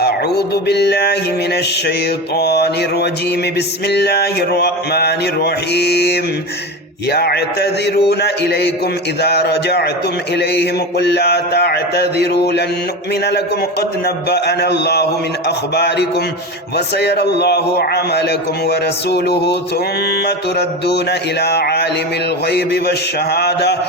أعوذ بالله من الشيطان الرجيم بسم الله الرحمن الرحيم يعتذرون إليكم إذا رجعتم إليهم قل لا تعتذروا لن نؤمن لكم قد نبأنا الله من أخباركم وسيرى الله عملكم ورسوله ثم تردون إلى عالم الغيب والشهادة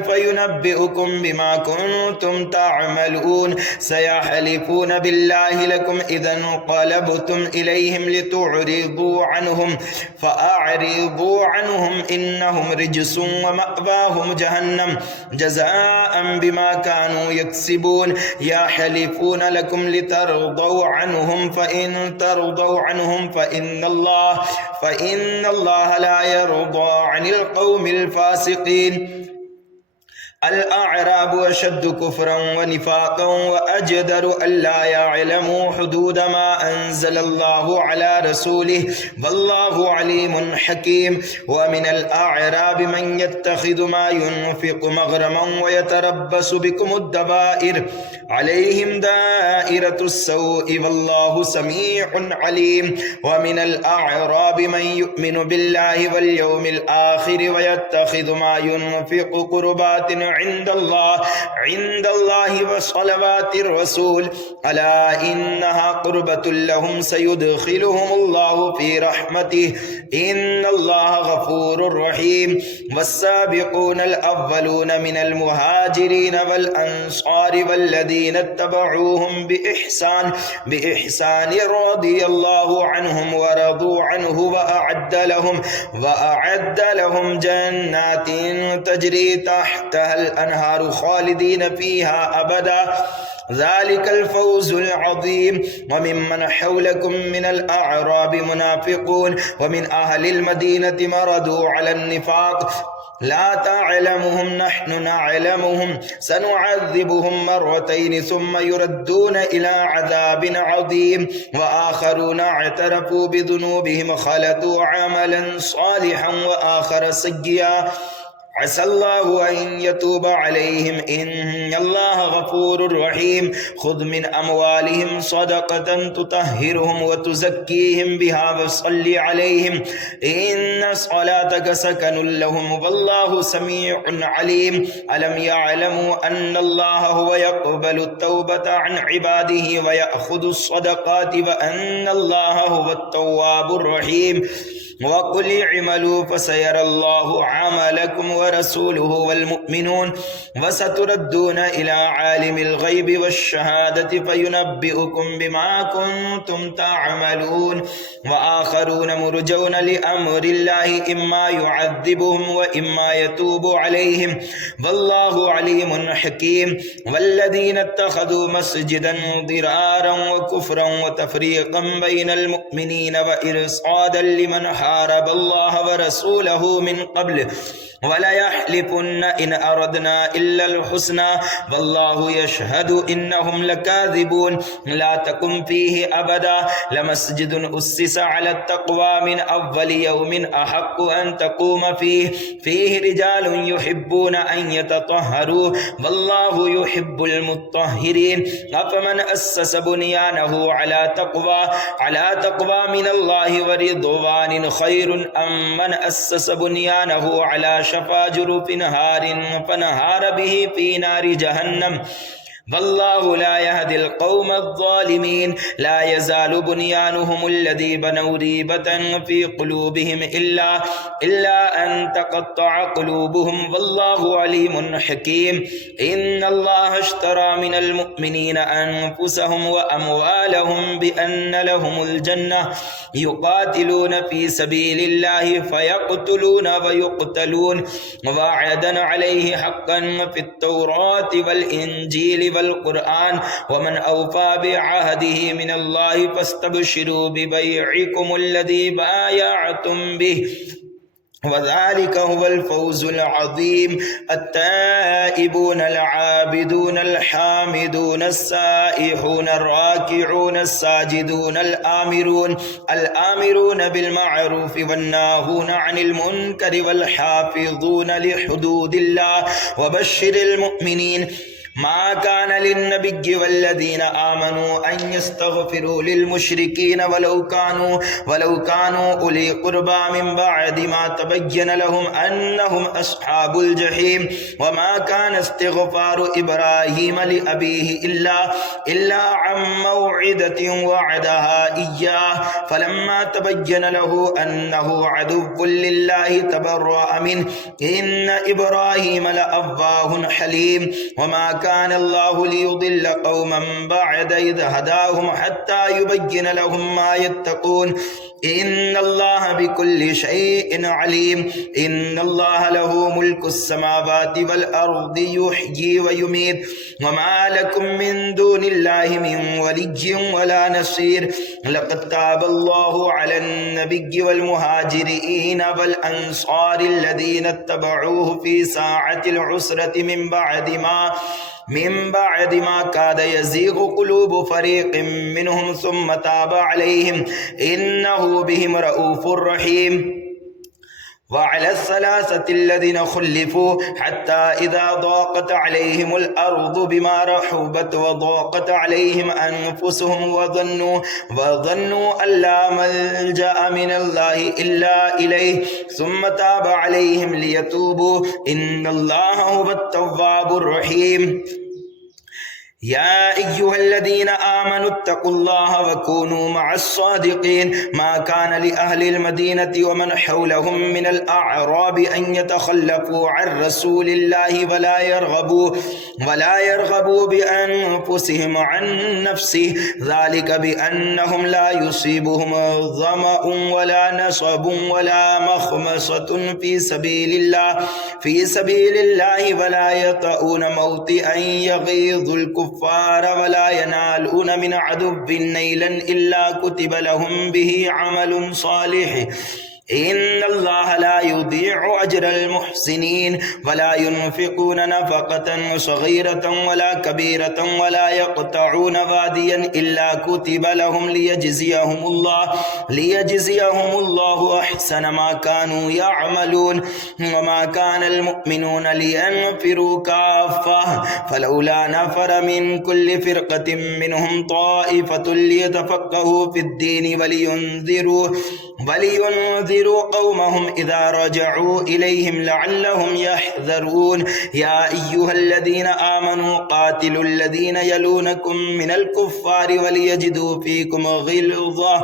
فينبئكم بما كنتم تعملون سيحلفون بالله لكم إذا انقلبتم إليهم لتعرضوا عنهم فأعرضوا عنهم إنهم رجس ومأواهم جهنم جزاء بما كانوا يكسبون يحلفون لكم لترضوا عنهم فإن ترضوا عنهم فإن الله لا يرضى عن القوم الفاسقين الأعراب أشد كفرا ونفاقا وأجدر ألا يعلموا حدود ما أنزل الله على رسوله والله عليم حكيم ومن الأعراب من يتخذ ما ينفق مغرما ويتربص بكم الدبائر عليهم دائرة السوء والله سميع عليم ومن الأعراب من يؤمن بالله واليوم الآخر ويتخذ ما ينفق قربات عند الله وصلوات الرسول ألا إنها قربة لهم سيدخلهم الله في رحمته إن الله غفور رحيم والسابقون الأولون من المهاجرين والأنصار والذين اتبعوهم بإحسان رضي الله عنهم ورضوا عنه وأعد لهم جنات تجري تحتها الأنهار خالدين فيها أبدا ذلك الفوز العظيم وممن حولكم من الأعراب منافقون ومن أهل المدينة مردوا على النفاق لا تعلمهم نحن نعلمهم سنعذبهم مرتين ثم يردون إلى عذاب عظيم وآخرون اعترفوا بذنوبهم خلطوا عملا صالحا وآخر سيئا عسى الله أن يتوب عليهم إن الله غفور رحيم خذ من أموالهم صدقة تطهرهم وتزكيهم بها وصل عليهم إن صلاتك سكن لهم والله سميع عليم ألم يعلموا أن الله هو يقبل التوبة عن عباده ويأخذ الصدقات وأن الله هو التواب الرحيم وقل اعملوا فسيرى الله عملكم ورسوله والمؤمنون وستردون إلى عالم الغيب والشهادة فينبئكم بما كنتم تعملون وآخرون مرجون لأمر الله إما يعذبهم وإما يتوب عليهم والله عليم حكيم والذين اتخذوا مسجدا ضرارا وكفرا وتفريقا بين المؤمنين وإرصادا لمن حارب الله ورسوله من قبل ولا يحلفن إن أردنا إلا الحسنى والله يشهد إنهم لكاذبون لا تقم فيه أبدا لمسجد أسس على التقوى من أول يوم أحق أن تقوم فيه رجال يحبون أن يتطهروا والله يحب المطهرين أفمن أسس بنيانه على تقوى من الله ورضوان خير أم من أسس بنيانه على شفا جرف نهار فنهار به في نار جهنم والله لا يهدي القوم الظالمين لا يزال بنيانهم الذي بنوا ريبة في قلوبهم إلا أن تقطع قلوبهم والله عليم حكيم إن الله اشترى من المؤمنين أنفسهم وأموالهم بأن لهم الجنة يقاتلون في سبيل الله فيقتلون ويقتلون وعدا عليه حقا في التوراة والإنجيل والقرآن ومن أوفى بعهده من الله فاستبشروا ببيعكم الذي بايعتم به وذلك هو الفوز العظيم التائبون العابدون الحامدون السائحون الراكعون الساجدون الآمرون بالمعروف والناهون عن المنكر والحافظون لحدود الله وبشر المؤمنين ما كان للنبي والذين آمنوا أن يستغفروا للمشركين ولو كانوا أولي قربى من بعد ما تبين لهم أنهم أصحاب الجحيم وما كان استغفار إبراهيم لأبيه إلا عن موعدة وعدها إياه فلما تبين له أنه عدو لله تبرأ منه إن إبراهيم لأواه حليم وما كان الله ليضل قوما بعد إذ هداهم حتى يبين لهم ما يتقون إن الله بكل شيء عليم إن الله له ملك السماوات والأرض يحيي ويميت وما لكم من دون الله من ولي ولا نصير لقد تاب الله على النبي والمهاجرين والأنصار الذين اتبعوه في ساعة العسرة من بعد ما كاد يزيغ قلوب فريق منهم ثم تاب عليهم إنه بهم رؤوف رحيم وعلى الثلاثة الذين خلفوا حتى إذا ضاقت عليهم الأرض بما رحبت وضاقت عليهم أنفسهم وظنوا أن لا ملجأ من الله إلا إليه ثم تاب عليهم ليتوبوا إن الله هو التواب الرحيم يا أيها الذين آمنوا اتقوا الله وكونوا مع الصادقين ما كان لأهل المدينة ومن حولهم من الأعراب أن يتخلفوا عن رسول الله ولا يرغبوا بأنفسهم عن نفسه ذلك بأنهم لا يصيبهم ظمأ ولا نصب ولا مخمصة في سبيل الله ولا يطؤون موطئا يغيظ الكفار ولا ينالون من عدو نيلا إلا كتب لهم به عمل صالح إن الله لا يضيع أجر المحسنين ولا ينفقون نفقة صغيرة ولا كبيرة ولا يقطعون واديا إلا كتب لهم ليجزيهم الله أحسن ما كانوا يعملون وما كان المؤمنون لينفروا كافة فلولا نفر من كل فرقة منهم طائفة ليتفقهوا في الدين ولينذروا قومهم إذا رجعوا إليهم لعلهم يحذرون يا أيها الذين آمنوا قاتلوا الذين يلونكم من الكفار وليجدوا فيكم غلظة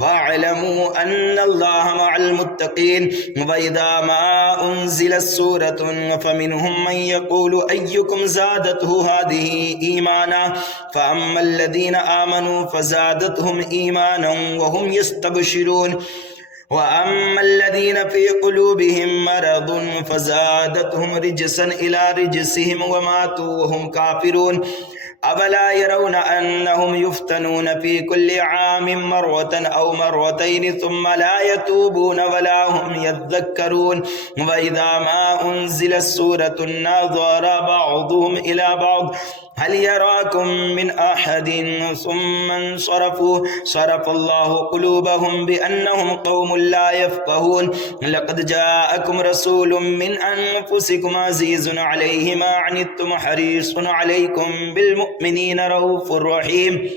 واعلموا أن الله مع المتقين وإذا ما أنزلت سورة فمنهم من يقول أيكم زادته هذه إيمانا فأما الذين آمنوا فزادتهم إيمانا وهم يستبشرون وأما الذين في قلوبهم مرض فزادتهم رجسا إلى رجسهم وماتوا وهم كافرون أفلا يرون أنهم يفتنون في كل عام مرة أو مرتين ثم لا يتوبون ولا هم يذكرون وإذا ما أنزلت سورة نظر بعضهم إلى بعض هل يراكم من أحد ثم انصرفوا صرف الله قلوبهم بأنهم قوم لا يفقهون لقد جاءكم رسول من أنفسكم عزيز عليه ما عنتم حريص عليكم بالمؤمنين رؤوف رحيم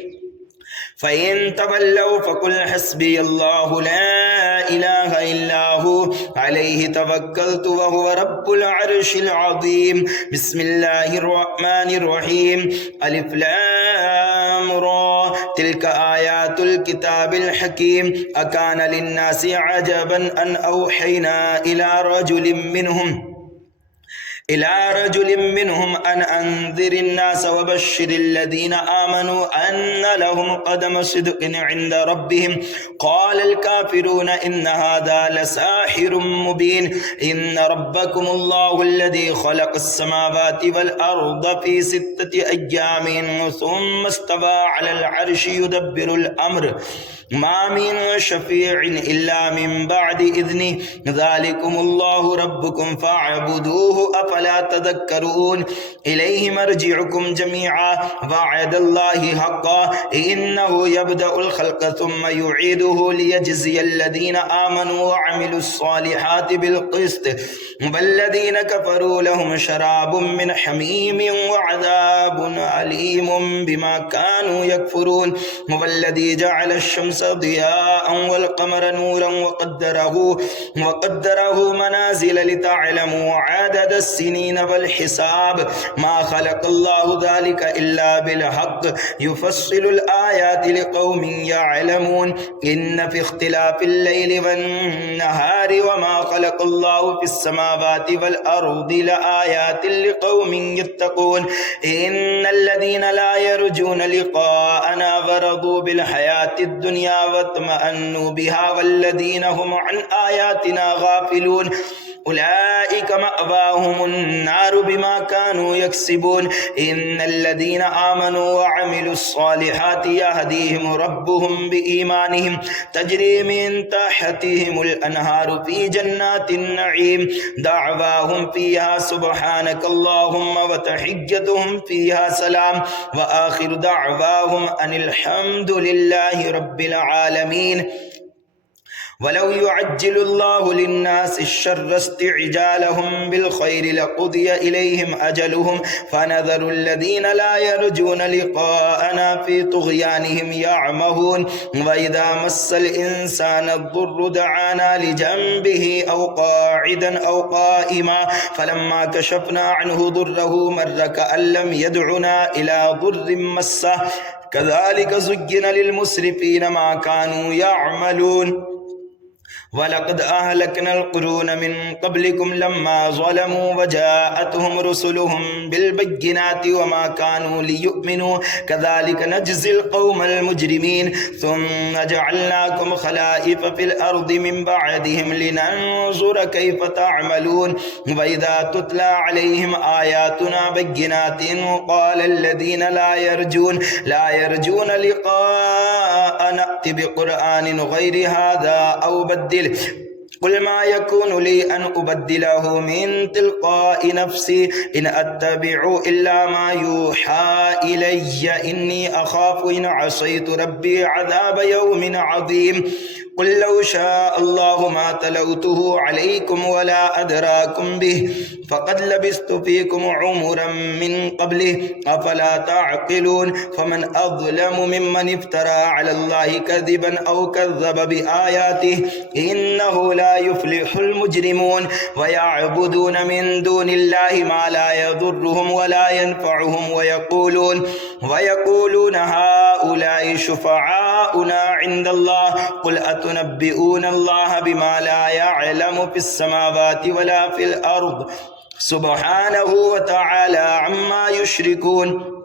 فإن تولوا فقل حسبي الله لا إله إلا هو عليه توكلت وهو رب العرش العظيم بسم الله الرحمن الرحيم ألف لام را تلك آيات الكتاب الحكيم أكان للناس عجبا أن أوحينا إلى رجل منهم أن أنذر الناس وبشر الذين آمنوا أن لهم قدم صدق عند ربهم قال الكافرون إن هذا لساحر مبين إن ربكم الله الذي خلق السماوات والأرض في 6 أيام ثم استوى على العرش يدبر الأمر ما من شفيع إلا من بعد إذنه ذلكم الله ربكم فاعبدوه أفلا أفلا تذكرون إليه مرجعكم جميعا وعد الله حقا إنه يبدأ الخلق ثم يعيده ليجزي الذين آمنوا وعملوا الصالحات بالقسط والذين كفروا لهم شراب من حميم وعذاب أليم بما كانوا يكفرون هو الذي جعل الشمس ضياء والقمر نورا وقدره منازل لتعلموا عدد السنين والحساب ما خلق الله ذلك إلا بالحق يفصل الآيات لقوم يعلمون إن في اختلاف الليل والنهار وما خلق الله في السماوات والأرض لآيات لقوم يتقون إن الذين لا يرجون لقاءنا ورضوا بالحياة الدنيا واطمأنوا بها والذين هم عن آياتنا غافلون أولئك مأواهم النار بما كانوا يكسبون إن الذين آمنوا وعملوا الصالحات يهديهم ربهم بإيمانهم تجري من تحتهم الأنهار في جنات النعيم دعواهم فيها سبحانك اللهم وتحيتهم فيها سلام وآخر دعواهم أن الحمد لله رب العالمين ولو يعجل الله للناس الشر استعجالهم بالخير لقضي إليهم أجلهم فنذر الذين لا يرجون لقاءنا في طغيانهم يعمهون وإذا مس الإنسان الضر دعانا لجنبه أو قاعدا أو قائما فلما كشفنا عنه ضره مر كأن لم يدعنا إلى ضر مسه كذلك زين للمسرفين ما كانوا يعملون ولقد أهلكنا القرون من قبلكم لما ظلموا وجاءتهم رسلهم بالبينات وما كانوا ليؤمنوا كذلك نجزي القوم المجرمين ثم جعلناكم خلائف في الأرض من بعدهم لننظر كيف تعملون وإذا تتلى عليهم آياتنا بينات قال الذين لا يرجون لقاء نأتي بقرآن غير هذا أو بدل قل ما يكون لي أن أبدله من تلقاء نفسي إن أتبع إلا ما يوحى إلي إني أخاف إن عصيت ربي عذاب يوم عظيم قل لو شاء الله ما تلوته عليكم ولا أدراكم به فقد لبثت فيكم عمرا من قبله أفلا تعقلون فمن أظلم ممن افترى على الله كذبا أو كذب بآياته إنه لا يفلح المجرمون ويعبدون من دون الله ما لا يضرهم ولا ينفعهم ويقولون هؤلاء شفعاؤنا عند الله قل أتنبئون الله بما لا يعلم في السماوات ولا في الأرض سبحانه وتعالى عما يشركون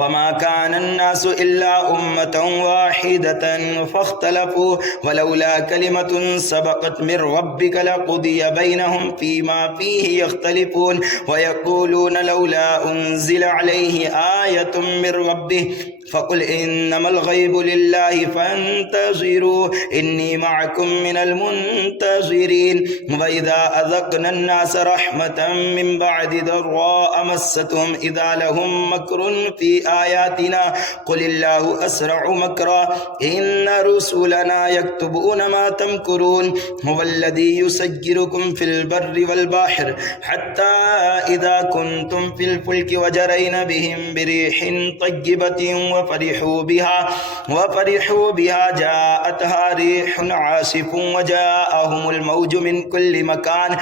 وما كان الناس إلا أمة واحدة فاختلفوا ولولا كلمة سبقت من ربك لقضي بينهم فيما فيه يختلفون ويقولون لولا أنزل عليه آية من ربه فقل إنما الغيب لله فانتظروا إني معكم من المنتظرين وإذا أذقنا الناس رحمة من بعد ضراء مستهم إذا لهم مكر في آياتنا قل الله أسرع مكرا إن رسلنا يكتبون ما تمكرون هو الذي يسجركم في البر والبحر حتى إذا كنتم في الفلك وجرين بهم بريح طيبة وفرحوا بها جاءتها ريح عاصف وجاءهم الموج من كل مكان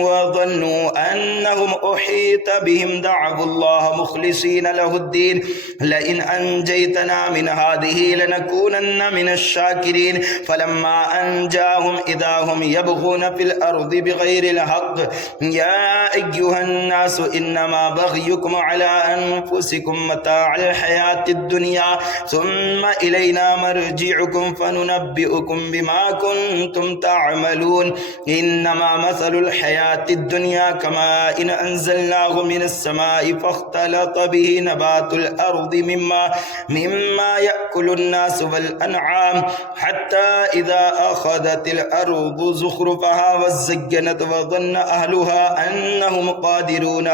وظنوا أنهم أحيط بهم دعوا الله مخلصين له الدين لئن أنجيتنا من هذه لنكونن من الشاكرين فلما أنجاهم إذا هم يبغون في الأرض بغير الحق يا أيها الناس إنما بغيكم على أنفسكم متاع الحياة الدنيا ثم إلينا مرجعكم فننبئكم بما كنتم تعملون إنما مثل الحياة الدنيا كماء إن أنزلناه من السماء فاختلط به نبات الأرض مما يأكل الناس والأنعام حتى إذا أخذت الأرض زخرفها وزينت وظن أهلها أنهم قادرون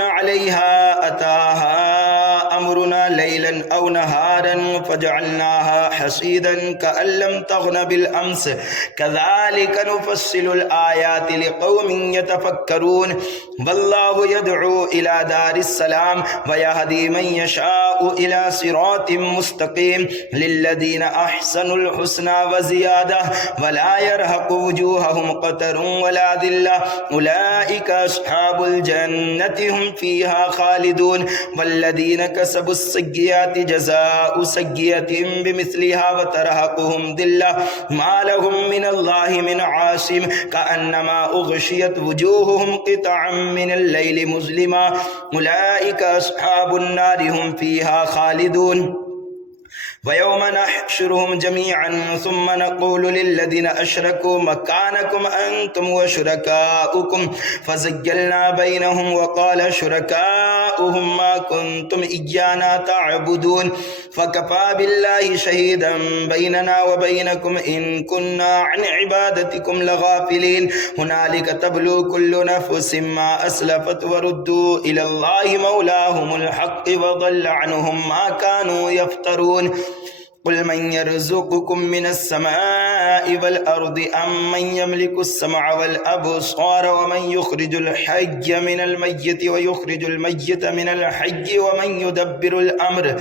عليها أتاها أمرنا ليلا أو نهارا فجعلناها حصيدا كأن لم تغن بالأمس كذلك نفصل الآيات لقوم يتفكرون والله يدعو إلى دار السلام ويهدي من يشاء إلى صراط مستقيم للذين أحسنوا الحسنى وزيادة ولا يرهق وجوههم قتر ولا ذلة أولئك أصحاب الجنة هم فيها خالدون والذين كسبوا السيئات جزاء سيئة بمثلها وترهقهم ذلة ما لهم من الله من عاصم كأنما أغشيت وجوههم قطعا من الليل مظلما أولئك أصحاب النار هم فيها خالدون ويوم نحشرهم جميعا ثم نقول للذين أشركوا مكانكم أنتم وشركاؤكم فزجلنا بينهم وقال شركاؤهم ما كنتم إيانا تعبدون فكفى بالله شهيدا بيننا وبينكم إن كنا عن عبادتكم لغافلين هنالك تبلو كل نفس ما أسلفت وردوا إلى الله مولاهم الحق وضل عنهم ما كانوا يفترون قل من يرزقكم من السماء والأرض أم من يملك السمع والأبصار ومن يخرج الحي من الميت ويخرج الميت من الحي ومن يدبر الأمر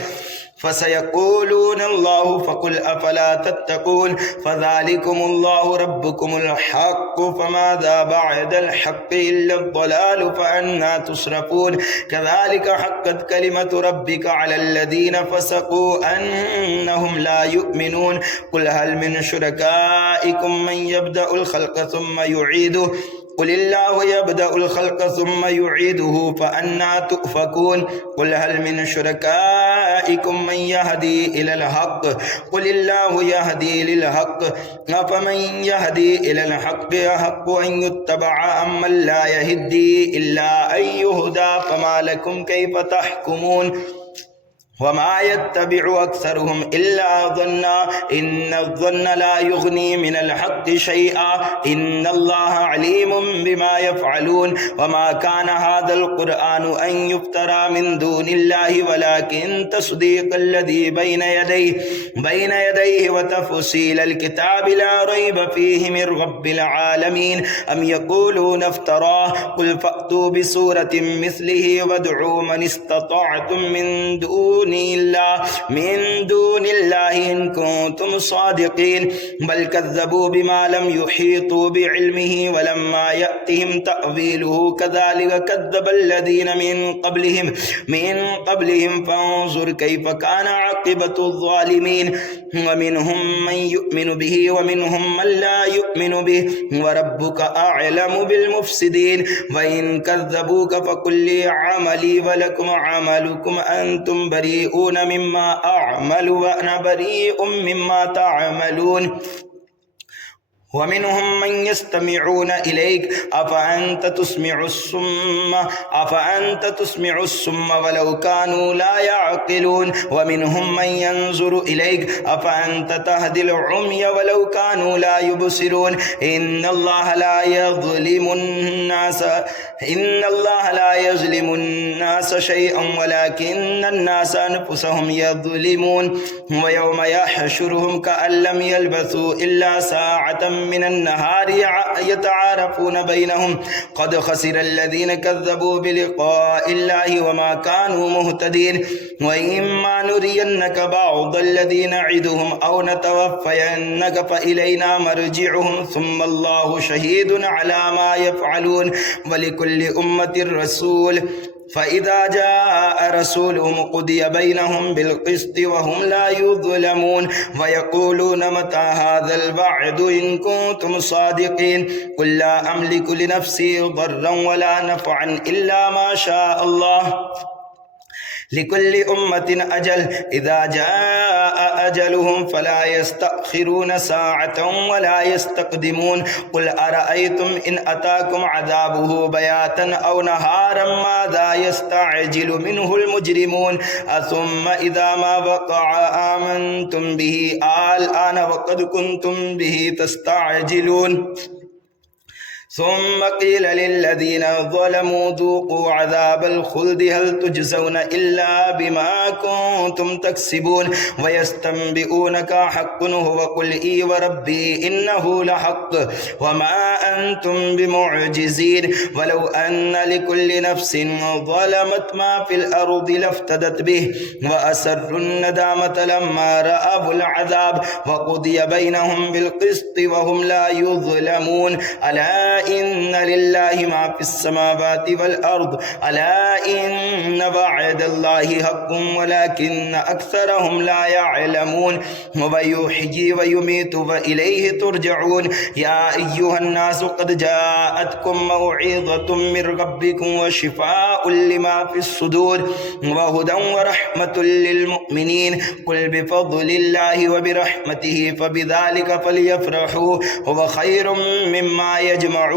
فسيقولون الله فقل أفلا تتقون فذلكم الله ربكم الحق فماذا بعد الحق إلا الضلال فأنا تصرفون كذلك حقت كلمة ربك على الذين فسقوا أنهم لا يؤمنون قل هل من شركائكم من يبدأ الخلق ثم يعيده قل الله يبدأ الخلق ثم يعيده فأنا تؤفكون قل هل من شركائكم من يهدي إلى الحق قل الله يهدي للحق أفمن يهدي إلى الحق يحق أن يتبع أم من لا يهدي إلا أن يهدى فما لكم كيف تحكمون وما يتبع أكثرهم إلا ظنا إن الظن لا يغني من الحق شيئا إن الله عليم بما يفعلون وما كان هذا القرآن أن يفترى من دون الله ولكن تصديق الذي بين يديه وتفصيل الكتاب لا ريب فيه من رب العالمين أم يقولون افتراه قل فأتوا بسورة مثله وادعوا من استطعتم من دون الله إن كنتم صادقين بل كذبوا بما لم يحيطوا بعلمه ولما يأتهم تأويله كذلك كذب الذين من قبلهم فانظر كيف كان عاقبة الظالمين ومنهم من يؤمن به ومنهم من لا يؤمن به وربك أعلم بالمفسدين وإن كذبوك فقل لي عملي ولكم عملكم أنتم بريئون مما أعمل وأنا بريء مما تعملون ومنهم من يستمعون إليك أفأنت تسمع الصم ولو كانوا لا يعقلون ومنهم من ينظر إليك أفأنت تهدي العمي ولو كانوا لا يبصرون إن الله لا يظلم الناس شيئا ولكن الناس أنفسهم يظلمون ويوم يحشرهم كأن لم يلبثوا إلا ساعة من النهار يتعارفون بينهم قد خسر الذين كذبوا بلقاء الله وما كانوا مهتدين وإما نرينك بعض الذي نعدهم أو نتوفينك فإلينا مرجعهم ثم الله شهيد على ما يفعلون ولكل أمة رسول فإذا جاء رسولهم قضي بينهم بالقسط وهم لا يظلمون ويقولون متى هذا الوعد إن كنتم صادقين قل لا أملك لنفسي ضرا ولا نفعا إلا ما شاء الله لكل أمة أجل إذا جاء أجلهم فلا يستأخرون ساعة ولا يستقدمون قل أرأيتم إن أتاكم عذابه بياتا أو نهارا ماذا يستعجل منه المجرمون ثم إذا ما وقع آمنتم به الآن وقد كنتم به تستعجلون ثم قيل للذين ظلموا ذوقوا عذاب الخلد هل تجزون إلا بما كنتم تكسبون ويستنبئونك حق هو قل إي وربي إنه لحق وما أنتم بمعجزين ولو أن لكل نفس ظلمت ما في الأرض لافتدت به وأسروا الندامة لما رأوا العذاب وقضي بينهم بالقسط وهم لا يظلمون ألا إن لله ما في السماوات والأرض ألا إن وعد الله حق ولكن أكثرهم لا يعلمون ويحيي ويميت وإليه ترجعون يا أيها الناس قد جاءتكم موعظة من ربكم وشفاء لما في الصدور وهدى ورحمة للمؤمنين قل بفضل الله وبرحمته فبذلك فليفرحوا هو خير مما يجمعون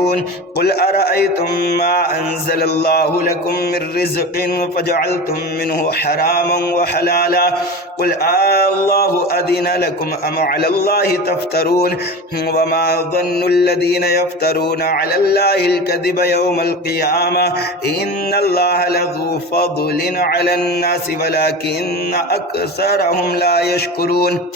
قل أرأيتم ما أنزل الله لكم من رزق فجعلتم منه حراما وحلالا قل الله أذن لكم أم على الله تفترون وما ظن الذين يفترون على الله الكذب يوم القيامة إن الله لذو فضل على الناس ولكن أكثرهم لا يشكرون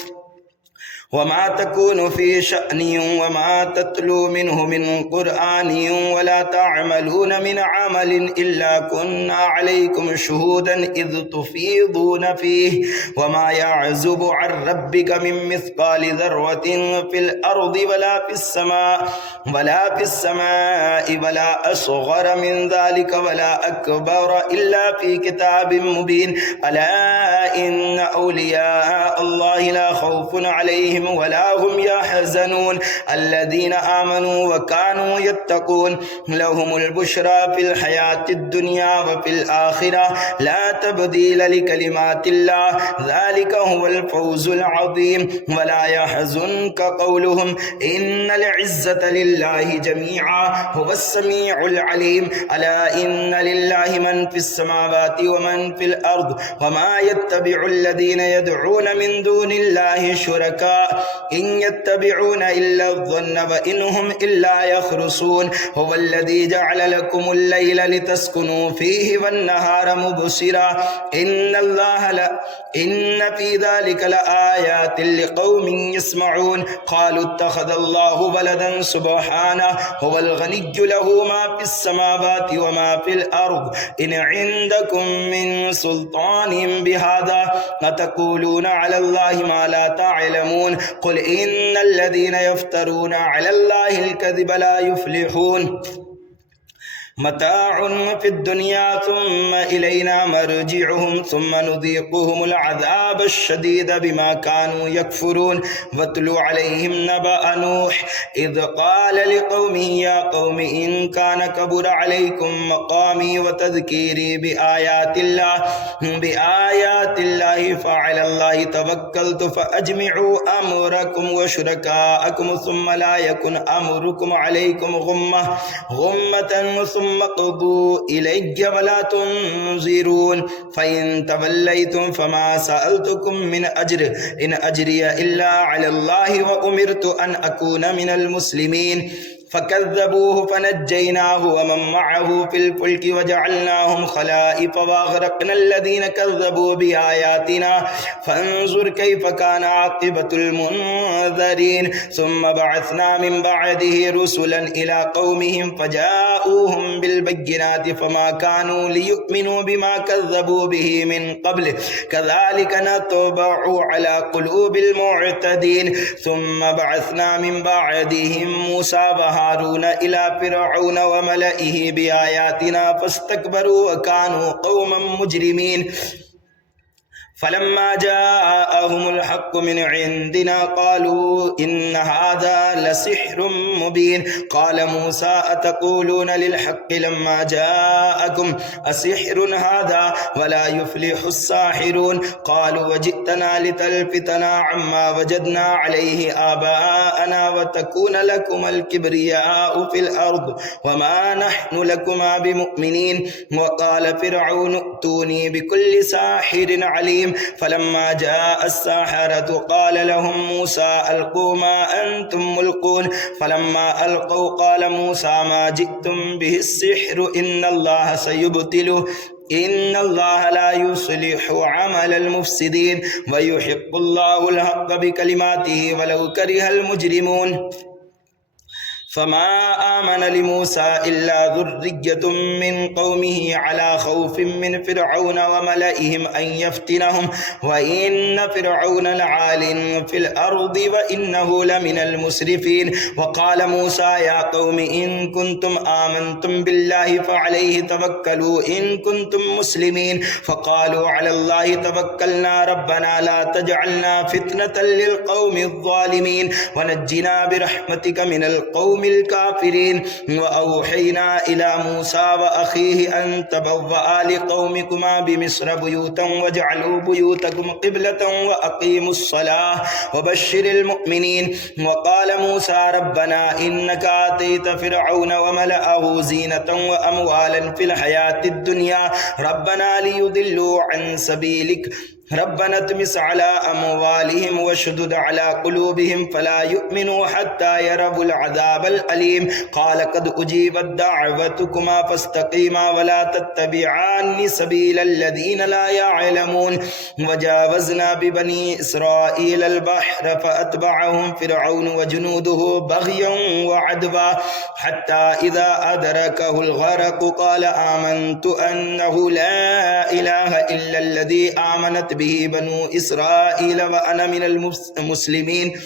وما تكون في شأن وما تتلو منه من قرآن ولا تعملون من عمل إلا كنا عليكم شهودا إذ تفيضون فيه وما يعزب عن ربك من مثقال ذرة في الأرض ولا في السماء ولا أصغر من ذلك ولا أكبر إلا في كتاب مبين ألا إن أولياء الله لا خوف عليهم ولا هم يحزنون الذين آمنوا وكانوا يتقون لهم البشرى في الحياة الدنيا وفي الآخرة لا تبديل لكلمات الله ذلك هو الفوز العظيم ولا يحزنك قولهم إن العزة لله جميعا هو السميع العليم ألا إن لله من في السماوات ومن في الأرض وما يتبع الذين يدعون من دون الله شركاء إن يتبعون إلا الظن وإن هم إلا يخرصون هو الذي جعل لكم الليل لتسكنوا فيه والنهار مبصرا إن في ذلك لآيات لقوم يسمعون قالوا اتخذ الله ولدا سبحانه هو الغني له ما في السماوات وما في الأرض إن عندكم من سلطان بهذا أتقولون على الله ما لا تعلمون قل إن الذين يفترون على الله الكذب لا يفلحون متاع في الدنيا ثم إلينا مرجعهم ثم نذيقهم العذاب الشديد بما كانوا يكفرون واتل عليهم نبأ نوح إذ قال لقومه يا قوم إن كان كبر عليكم مقامي وتذكيري بآيات الله فعلى الله توكلت فأجمعوا أمركم وشركاءكم ثم لا يكن أمركم عليكم غمة ثم قضوا إلي ولا تنظرون فإن توليتم فما سألتكم من أجر إن أجري إلا على الله وأمرت أن أكون من المسلمين فكذبوه فنجيناه ومن معه في الفلك وجعلناهم خلائف وأغرقنا الذين كذبوا بآياتنا فانظر كيف كان عاقبة المنذرين ثم بعثنا من بعده رسلا إلى قومهم فجاءوهم بالبينات فما كانوا ليؤمنوا بما كذبوا به من قبل كذلك نطبع على قلوب المعتدين ثم بعثنا من بعدهم موسى وهارون إلى فرعون وملئه بآياتنا فاستكبروا وكانوا قوما مجرمين فلما جاءهم الحق من عندنا قالوا إن هذا لسحر مبين قال موسى أتقولون للحق لما جاءكم أسحر هذا ولا يفلح الساحرون قالوا وجئتنا لتلفتنا عما وجدنا عليه آباءنا وتكون لكم الكبرياء في الأرض وما نحن لكما بمؤمنين وقال فرعون ائتوني بكل ساحر عليم فلما جاء الساحرة قال لهم موسى ألقوا ما أنتم ملقون فلما ألقوا قال موسى ما جئتم به السحر إن الله سيبطله إن الله لا يصلح عمل المفسدين ويحق الله الحق بكلماته ولو كره المجرمون فما آمن لموسى إلا ذرية من قومه على خوف من فرعون وملئهم أن يفتنهم وإن فرعون لعال في الأرض وإنه لمن المسرفين وقال موسى يا قوم إن كنتم آمنتم بالله فعليه توكلوا إن كنتم مسلمين فقالوا على الله توكلنا ربنا لا تجعلنا فتنة للقوم الظالمين ونجنا برحمتك من القوم الكافرين وأوحينا إلى موسى وأخيه أن تبوأ لقومكما بمصر بيوتا واجعلوا بيوتكم قبلة وأقيموا الصلاة وبشر المؤمنين وقال موسى ربنا إنك آتيت فرعون وملأه زينة وأموالا في الحياة الدنيا ربنا ليضلوا عن سبيلك ربنا اطمس على أموالهم واشدد على قلوبهم فلا يؤمنوا حتى يروا العذاب الأليم قال قد أجيبت دعوتكما فاستقيما ولا تتبعان سبيل الذين لا يعلمون وجاوزنا ببني إسرائيل البحر فأتبعهم فرعون وجنوده بغيا وعدوا حتى إذا أدركه الغرق قال آمنت أنه لا إله إلا الذي آمنت به بنو إسرائيل وأنا من المسلمين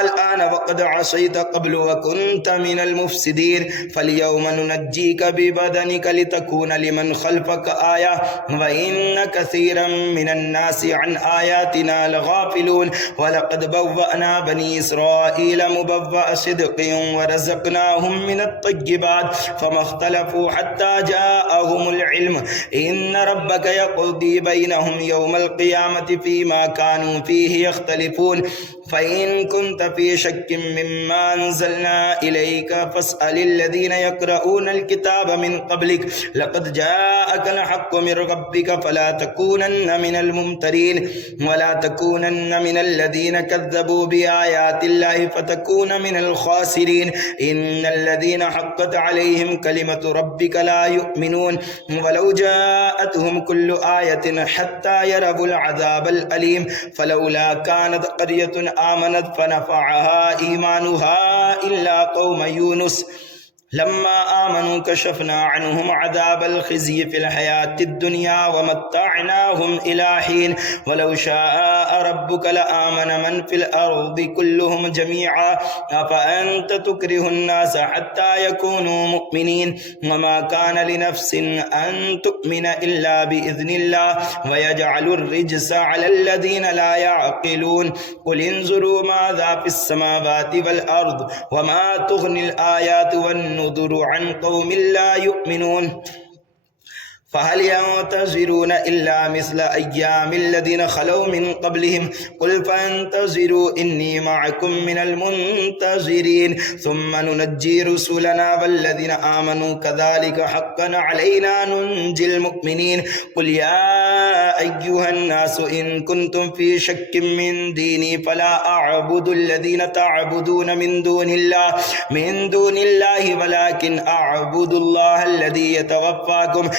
الآن وقد عصيت قبل وكنت من المفسدين فاليوم ننجيك ببدنك لتكون لمن خلفك آية وإن كثيرا من الناس عن آياتنا لغافلون ولقد بوأنا بني إسرائيل مبوأ صدق ورزقناهم من الطيبات فما اختلفوا حتى جاءهم العلم إن ربك يقضي بينهم يوم القيامة فيما كانوا فيه يختلفون فإن كنت في شك مما أنزلنا إليك فاسأل الذين يقرؤون الكتاب من قبلك لقد جاءك الحق من ربك فلا تكونن من الممترين ولا تكونن من الذين كذبوا بآيات الله فتكون من الخاسرين إن الذين حقت عليهم كلمة ربك لا يؤمنون ولو جاءتهم كل آية حتى يروا العذاب الأليم فلولا كانت قرية آمنت فنفعها إيمانها إلا قوم يونس لما آمنوا كشفنا عنهم عذاب الخزي في الحياة الدنيا ومتعناهم إلى حين ولو شاء ربك لآمن من في الأرض كلهم جميعا أفأنت تكره الناس حتى يكونوا مؤمنين وما كان لنفس أن تؤمن إلا بإذن الله ويجعل الرجس على الذين لا يعقلون قل انظروا ماذا في السماوات والأرض وما تغني الآيات والنذر عن قوم لا يؤمنون فهل ينتظرون إلا مثل أيام الذين خلوا من قبلهم قل فانتظروا إني معكم من المنتظرين ثم ننجي رسلنا والذين آمنوا كذلك حقا علينا ننجي المؤمنين قل يا أيها الناس إن كنتم في شك من ديني فلا أعبد الذين تعبدون من دون الله ولكن أعبد الله الذي يتوفاكم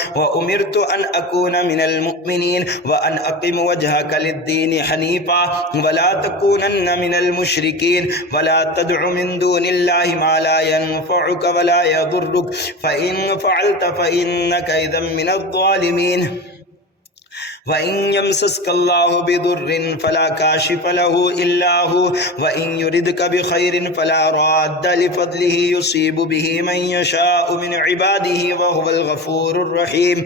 أمرت أن أكون من المؤمنين وأن أقم وجهك للدين حنيفا ولا تكونن من المشركين ولا تدع من دون الله ما لا ينفعك ولا يضرك فإن فعلت فإنك إذا من الظالمين وإن يمسسك الله بضر فلا كاشف له إلا هو وإن يردك بخير فلا راد لفضله يصيب به من يشاء من عباده وهو الغفور الرحيم